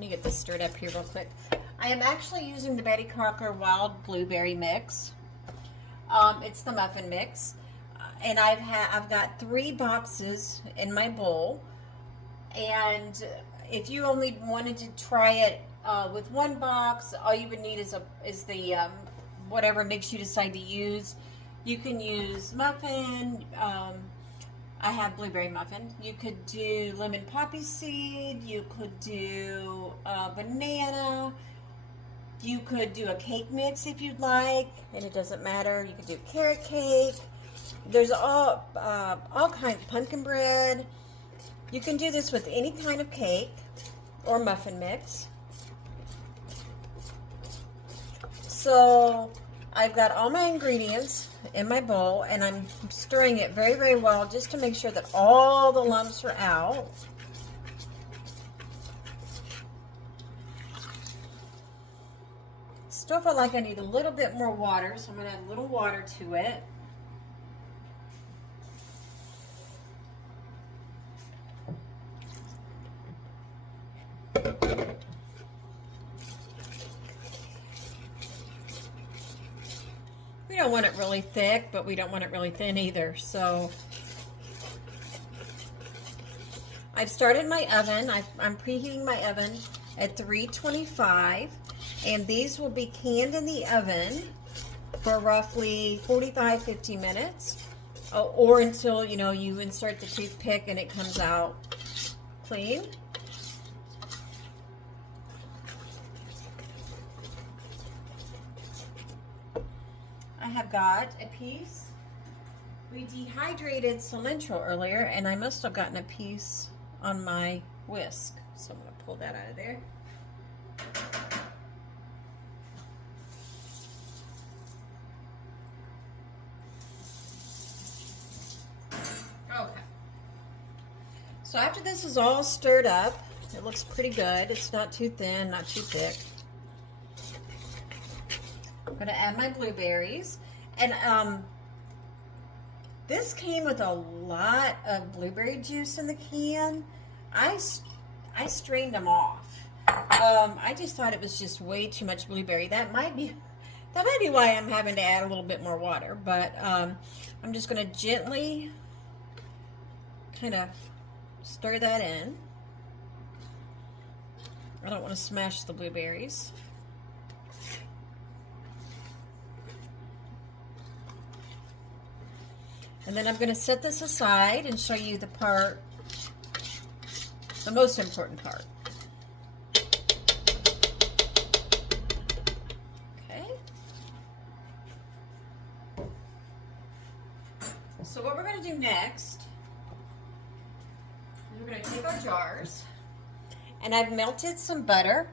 Let me get this stirred up here real quick. I am actually using the Betty Crocker Wild Blueberry Mix. It's the muffin mix, and I've got 3 boxes in my bowl. And if you only wanted to try it with 1 box, all you would need is the whatever mix you decide to use. You can use muffin. I have blueberry muffin. You could do lemon poppy seed. You could do banana. You could do a cake mix if you'd like, and it doesn't matter. You could do carrot cake. There's all kinds of pumpkin bread. You can do this with any kind of cake or muffin mix. So I've got all my ingredients in my bowl, and I'm stirring it very, very well just to make sure that all the lumps are out. Still feel like I need a little bit more water, so I'm going to add a little water to it. We don't want it really thick, but we don't want it really thin either. So I've started my oven. I'm preheating my oven at 325, and these will be canned in the oven for roughly 45-50 minutes, or until you insert the toothpick and it comes out clean. I have got a piece. We dehydrated cilantro earlier, and I must have gotten a piece on my whisk. So I'm going to pull that out of there. Okay. So after this is all stirred up, it looks pretty good. It's not too thin, not too thick. I'm going to add my blueberries, and this came with a lot of blueberry juice in the can. I strained them off. I just thought it was just way too much blueberry. That might be why I'm having to add a little bit more water, but I'm just going to gently kind of stir that in. I don't want to smash the blueberries. And then I'm going to set this aside and show you the most important part. Okay. So what we're going to do next is we're going to take our jars, and I've melted some butter.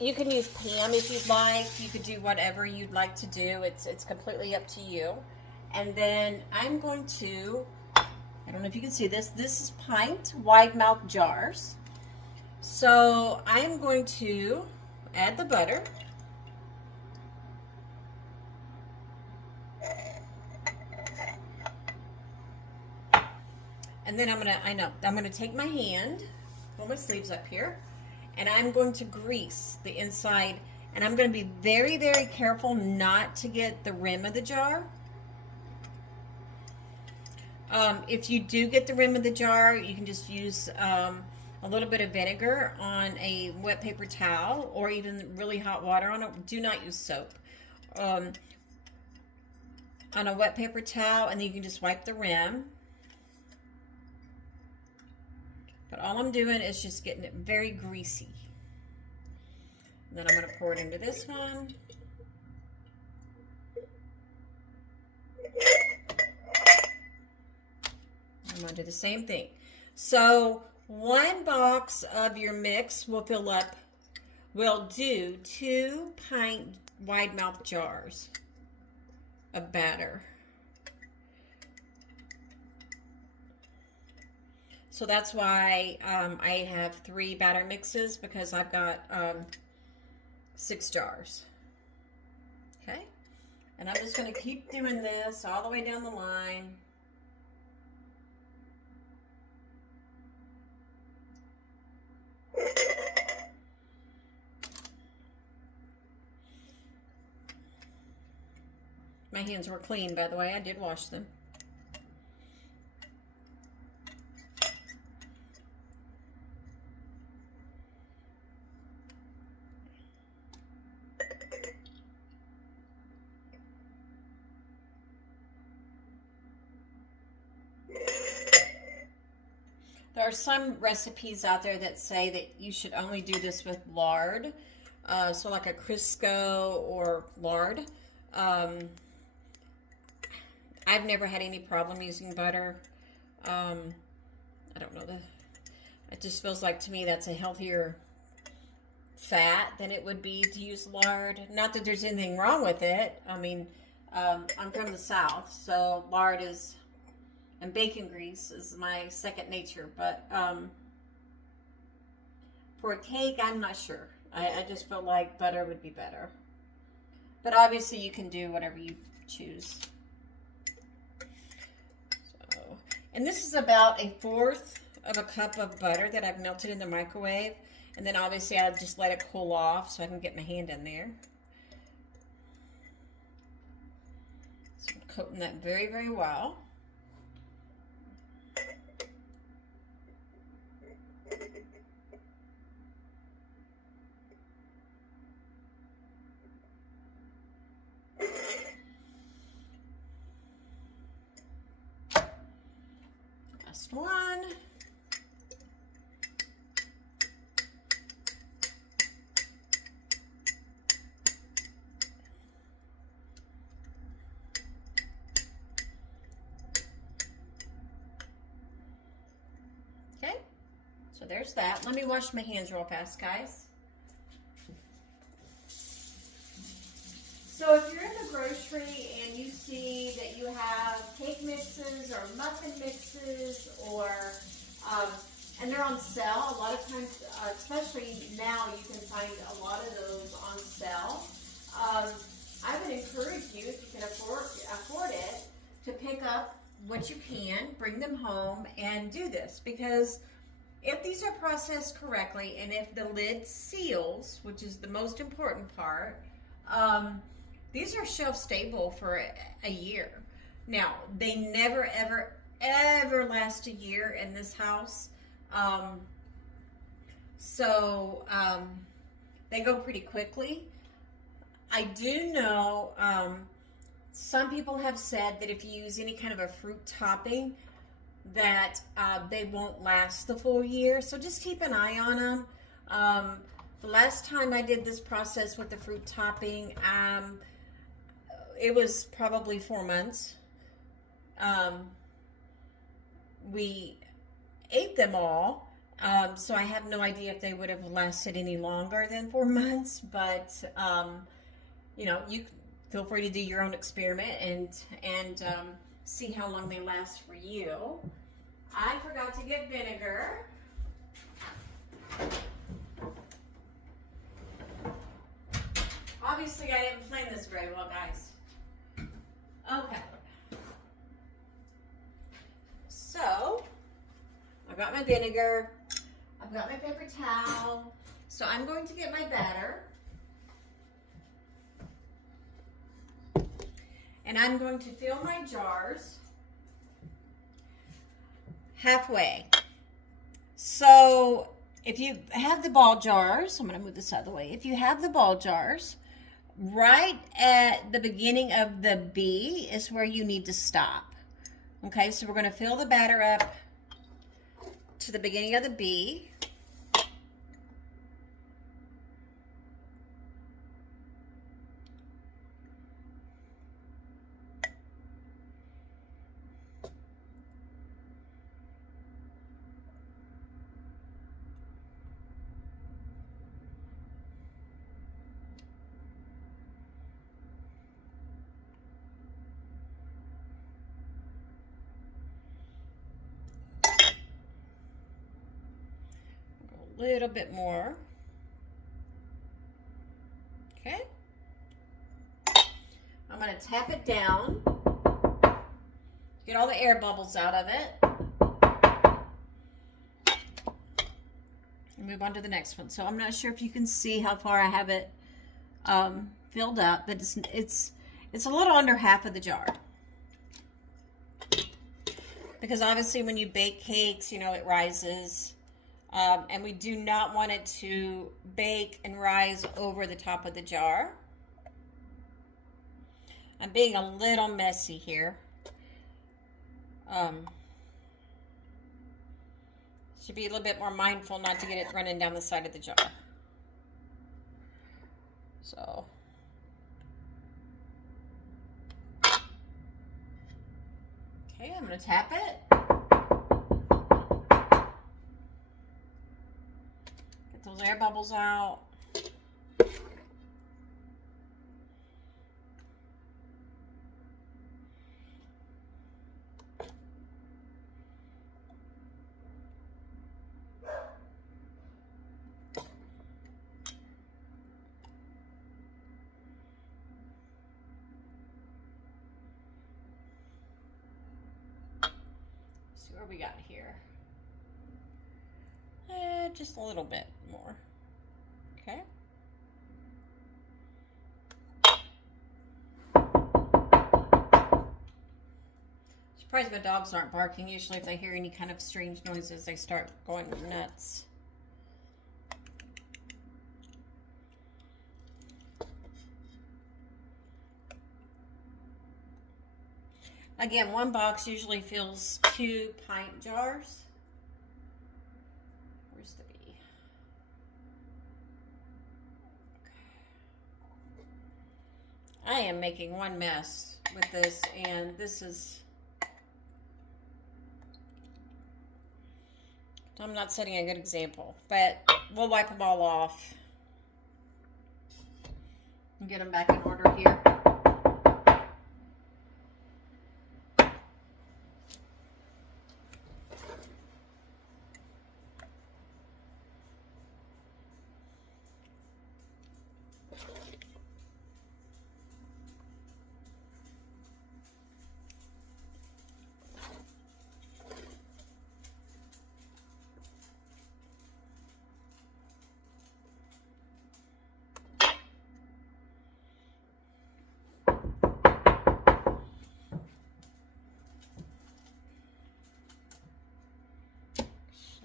You can use Pam if you'd like. You could do whatever you'd like to do. It's completely up to you. And then I'm going to, I don't know if you can see this. This is pint wide mouth jars. So I'm going to add the butter. And then I'm gonna take my hand, pull my sleeves up here, and I'm going to grease the inside, and I'm going to be very, very careful not to get the rim of the jar. If you do get the rim of the jar, you can just use a little bit of vinegar on a wet paper towel, or even really hot water on it. Do not use soap. On a wet paper towel, and then you can just wipe the rim. But all I'm doing is just getting it very greasy. And then I'm going to pour it into this one. I'm going to do the same thing. So 1 box of your mix will do 2 pint wide mouth jars of batter. So that's why I have 3 batter mixes, because I've got 6 jars. Okay? And I'm just going to keep doing this all the way down the line. My hands were clean, by the way. I did wash them. There are some recipes out there that say that you should only do this with lard, so like a Crisco or lard. I've never had any problem using butter. I don't know, it just feels like to me that's a healthier fat than it would be to use lard. Not that there's anything wrong with it. I mean, I'm from the South, so lard is... and bacon grease is my second nature, but for a cake, I'm not sure. I just feel like butter would be better. But obviously, you can do whatever you choose. So, and this is about 1/4 of a cup of butter that I've melted in the microwave. And then obviously, I'll just let it cool off so I can get my hand in there. So I'm coating that very, very well. Last one. Okay, so there's that. Let me wash my hands real fast, guys. So if you're in the grocery and you see that you have cake mixes or muffin mixes or, and they're on sale, a lot of times, especially now, you can find a lot of those on sale. I would encourage you, if you can afford it, to pick up what you can, bring them home, and do this. Because if these are processed correctly, and if the lid seals, which is the most important part, these are shelf stable for a year. Now, they never, ever, ever last a year in this house. They go pretty quickly. I do know some people have said that if you use any kind of a fruit topping, that they won't last the full year. So just keep an eye on them. The last time I did this process with the fruit topping, it was probably 4 months. We ate them all, so I have no idea if they would have lasted any longer than 4 months, but you know, you feel free to do your own experiment and see how long they last for you. I forgot to get vinegar. Obviously, I didn't plan this very well, guys. Okay. So, I've got my vinegar. I've got my paper towel. So, I'm going to get my batter. And I'm going to fill my jars halfway. So, if you have the ball jars, I'm going to move this out of the way. If you have the ball jars, right at the beginning of the B is where you need to stop. Okay, so we're going to fill the batter up to the beginning of the B. A little bit more. Okay. I'm going to tap it down. Get all the air bubbles out of it. And move on to the next one. So I'm not sure if you can see how far I have it filled up, but It's a little under half of the jar. Because obviously when you bake cakes, you know, it rises. And we do not want it to bake and rise over the top of the jar. I'm being a little messy here. Should be a little bit more mindful not to get it running down the side of the jar. So. Okay, I'm going to tap it. Get those air bubbles out. See what we got here. Just a little bit more. Okay. Surprised my dogs aren't barking. Usually if they hear any kind of strange noises, they start going nuts. Again, one box usually fills 2 pint jars. Where's the bee? Okay. I am making one mess with this, and this is... I'm not setting a good example, but we'll wipe them all off and get them back in order here.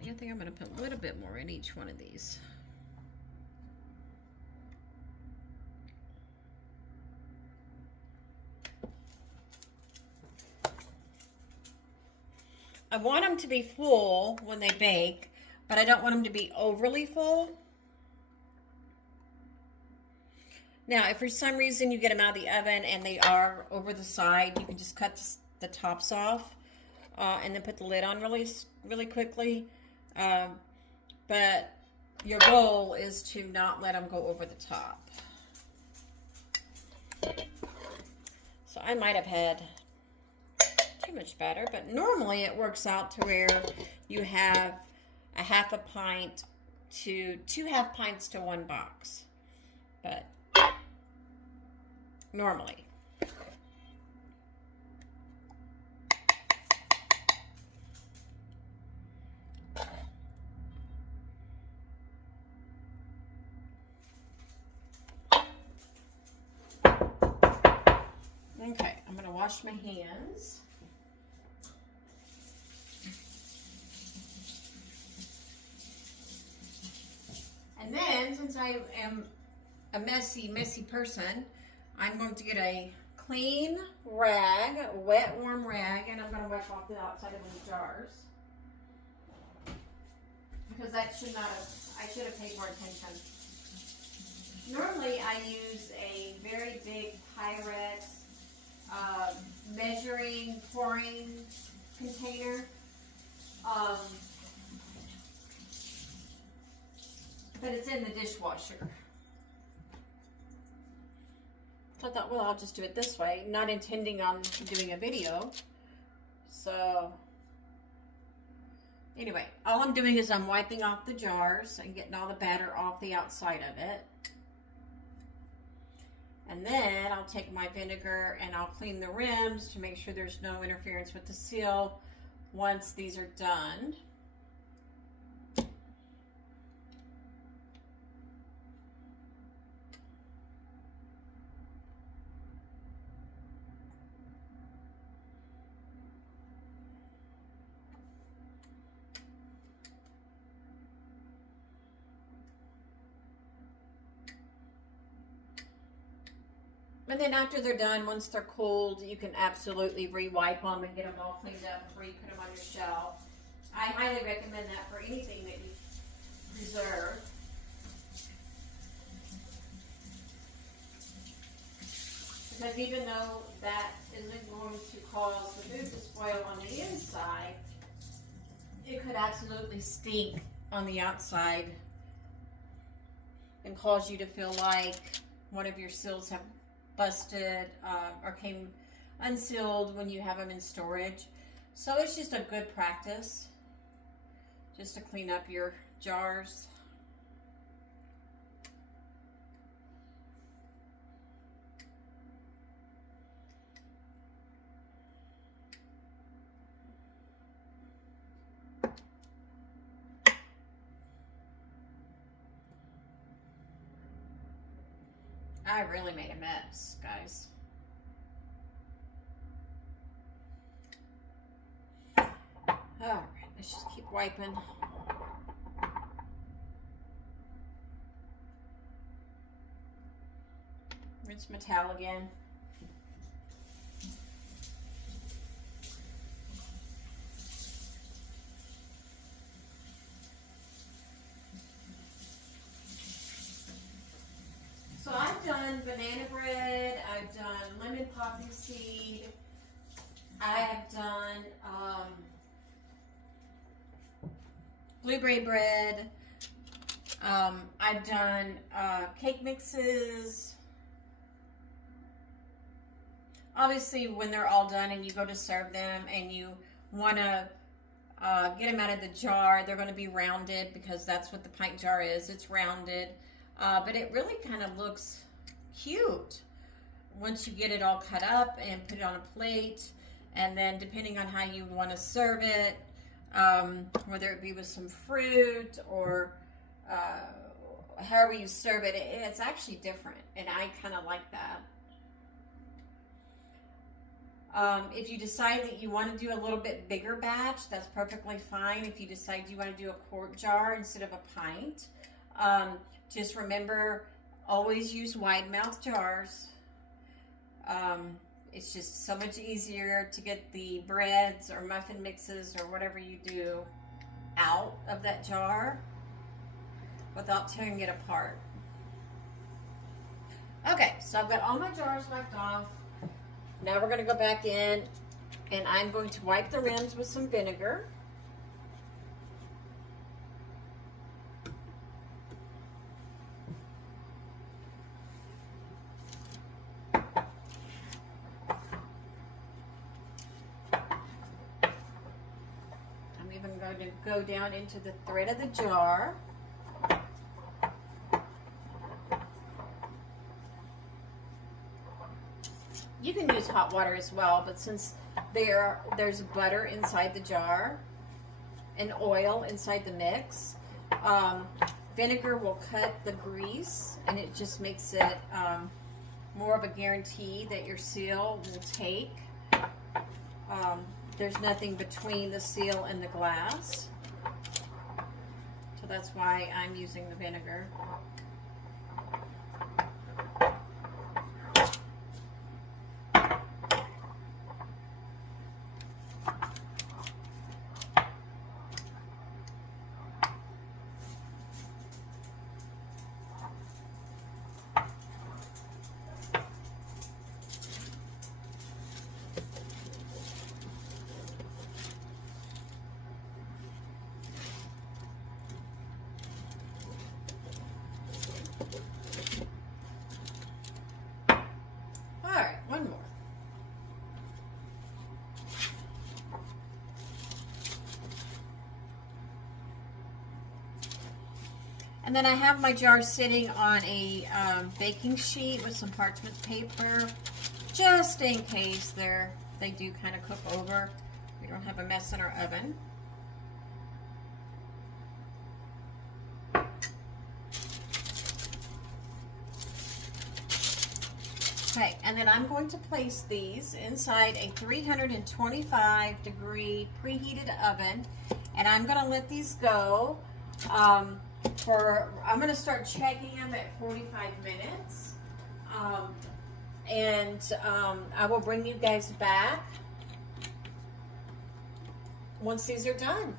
I think I'm going to put a little bit more in each one of these. I want them to be full when they bake, but I don't want them to be overly full. Now, if for some reason you get them out of the oven and they are over the side, you can just cut the tops off and then put the lid on really quickly. But your goal is to not let them go over the top. So I might have had too much batter, but normally it works out to where you have a half a pint to 2 half pints to 1 box. But normally. Okay, I'm going to wash my hands. And then, since I am a messy person, I'm going to get a clean rag, a wet, warm rag, and I'm going to wipe off the outside of these jars. Because that should not have, I should have paid more attention. Normally, I use a very big Pyrex measuring, pouring container. But it's in the dishwasher. So I thought, well, I'll just do it this way, not intending on doing a video. So anyway, all I'm doing is I'm wiping off the jars and getting all the batter off the outside of it. And then I'll take my vinegar and I'll clean the rims to make sure there's no interference with the seal once these are done. And then after they're done, once they're cooled, you can absolutely re-wipe them and get them all cleaned up before you put them on your shelf. I highly recommend that for anything that you preserve. Because even though that isn't going to cause the food to spoil on the inside, it could absolutely stink on the outside and cause you to feel like one of your seals have busted or came unsealed when you have them in storage. So it's just a good practice just to clean up your jars. I really made a mess, guys. All right, let's just keep wiping. Rinse my towel again. So I've done banana bread, I've done lemon poppy seed, I have done blueberry bread, I've done cake mixes. Obviously, when they're all done and you go to serve them and you want to get them out of the jar, they're going to be rounded because that's what the pint jar is. It's rounded. But it really kind of looks cute once you get it all cut up and put it on a plate. And then depending on how you want to serve it, whether it be with some fruit or however you serve it, it's actually different. And I kind of like that. If you decide that you want to do a little bit bigger batch, that's perfectly fine. If you decide you want to do a quart jar instead of a pint, just remember, always use wide mouth jars. It's just so much easier to get the breads or muffin mixes or whatever you do out of that jar without tearing it apart. Okay, so I've got all my jars wiped off. Now we're going to go back in and I'm going to wipe the rims with some vinegar. I'm even going to go down into the thread of the jar. You can use hot water as well, but since there's butter inside the jar and oil inside the mix, vinegar will cut the grease and it just makes it more of a guarantee that your seal will take. There's nothing between the seal and the glass, so that's why I'm using the vinegar. And then I have my jar sitting on a baking sheet with some parchment paper, just in case they do kind of cook over. We don't have a mess in our oven. Okay, and then I'm going to place these inside a 325-degree preheated oven, and I'm going to let these go. I'm going to start checking them at 45 minutes. And I will bring you guys back once these are done.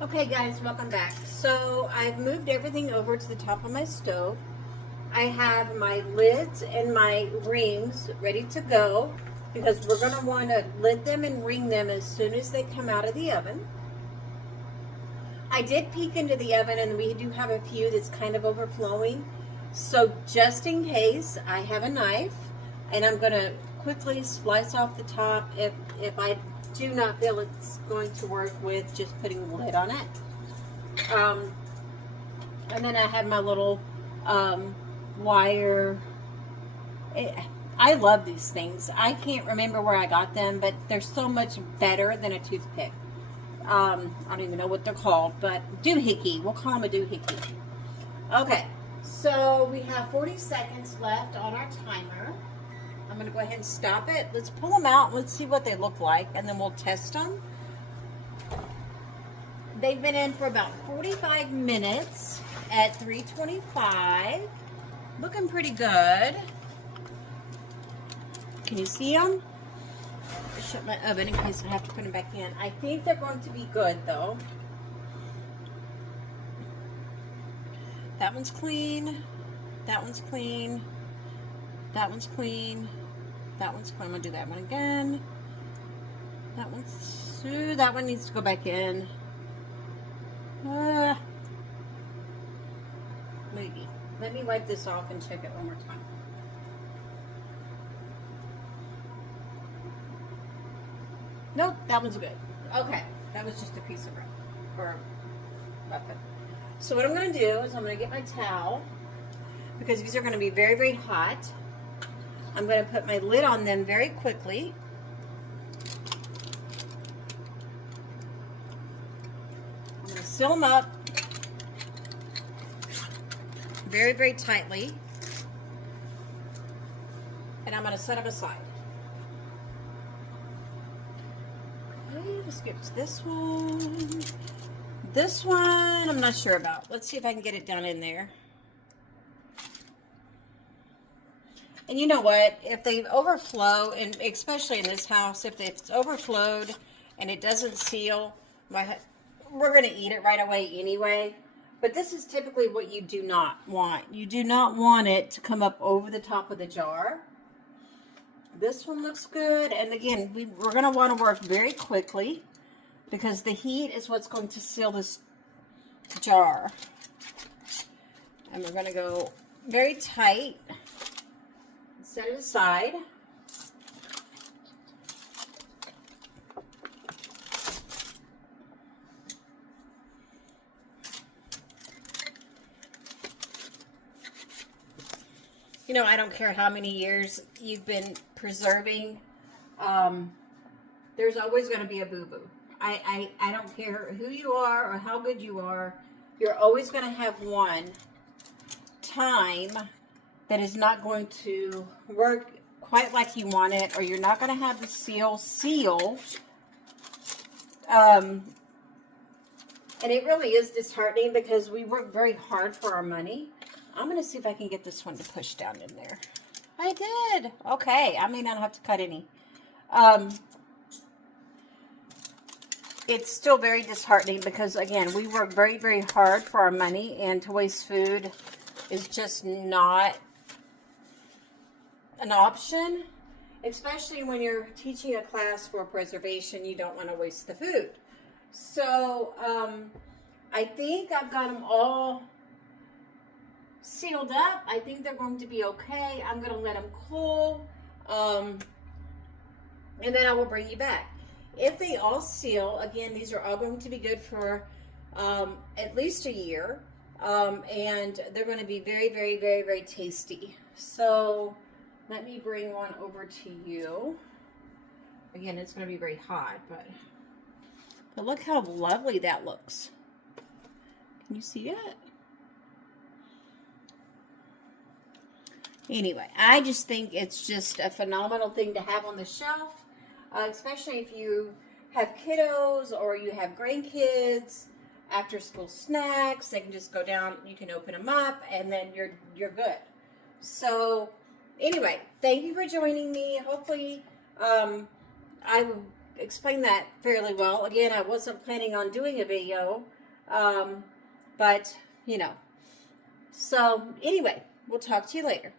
Okay guys, welcome back. So I've moved everything over to the top of my stove. I have my lids and my rings ready to go because we're going to want to lid them and ring them as soon as they come out of the oven. I did peek into the oven and we do have a few that's kind of overflowing. So just in case, I have a knife and I'm going to quickly slice off the top if I do not feel it's going to work with just putting the lid on it. And then I have my little wire. I love these things. I can't remember where I got them, but they're so much better than a toothpick. I don't even know what they're called, but doohickey. We'll call them a doohickey. Okay, so we have 40 seconds left on our timer. I'm going to go ahead and stop it. Let's pull them out. Let's see what they look like, and then we'll test them. They've been in for about 45 minutes at 325. Looking pretty good. Can you see them? Shut my oven in case I have to put them back in. I think they're going to be good though. That one's clean. That one's clean. That one's clean. That one's clean. I'm gonna do that one again. That one's. Ooh, that one needs to go back in. Maybe. Let me wipe this off and check it one more time. Nope, that one's good. Okay, that was just a piece of bread or muffin. So what I'm going to do is I'm going to get my towel because these are going to be very, very hot. I'm going to put my lid on them very quickly. I'm going to seal them up very, very tightly. And I'm going to set them aside. Let's get to this one. This one, I'm not sure about. Let's see if I can get it down in there. And you know what? If they overflow, and especially in this house, if it's overflowed and it doesn't seal, we're going to eat it right away anyway. But this is typically what you do not want. You do not want it to come up over the top of the jar. This one looks good, and again, we're going to want to work very quickly because the heat is what's going to seal this jar. And we're going to go very tight, set it aside. You know, I don't care how many years you've been preserving, there's always going to be a boo-boo. I don't care who you are or how good you are, you're always going to have one time that is not going to work quite like you want it, or you're not going to have the seal. And it really is disheartening because we work very hard for our money. I'm going to see if I can get this one to push down in there. I did. Okay. I may not have to cut any. It's still very disheartening because, again, we work very, very hard for our money, and to waste food is just not an option, especially when you're teaching a class for preservation. You don't want to waste the food. So, I think I've got them all sealed up. I think they're going to be okay. I'm going to let them cool, and then I will bring you back. If they all seal, again, these are all going to be good for at least a year, and they're going to be very, very, very, very tasty. So let me bring one over to you. Again, it's going to be very hot, but look how lovely that looks. Can you see it? Anyway, I just think it's just a phenomenal thing to have on the shelf. especially if you have kiddos or you have grandkids. After school snacks, they can just go down. You can open them up, and then you're good. So anyway, thank you for joining me. Hopefully, I explained that fairly well. Again, I wasn't planning on doing a video, but you know. So anyway, we'll talk to you later.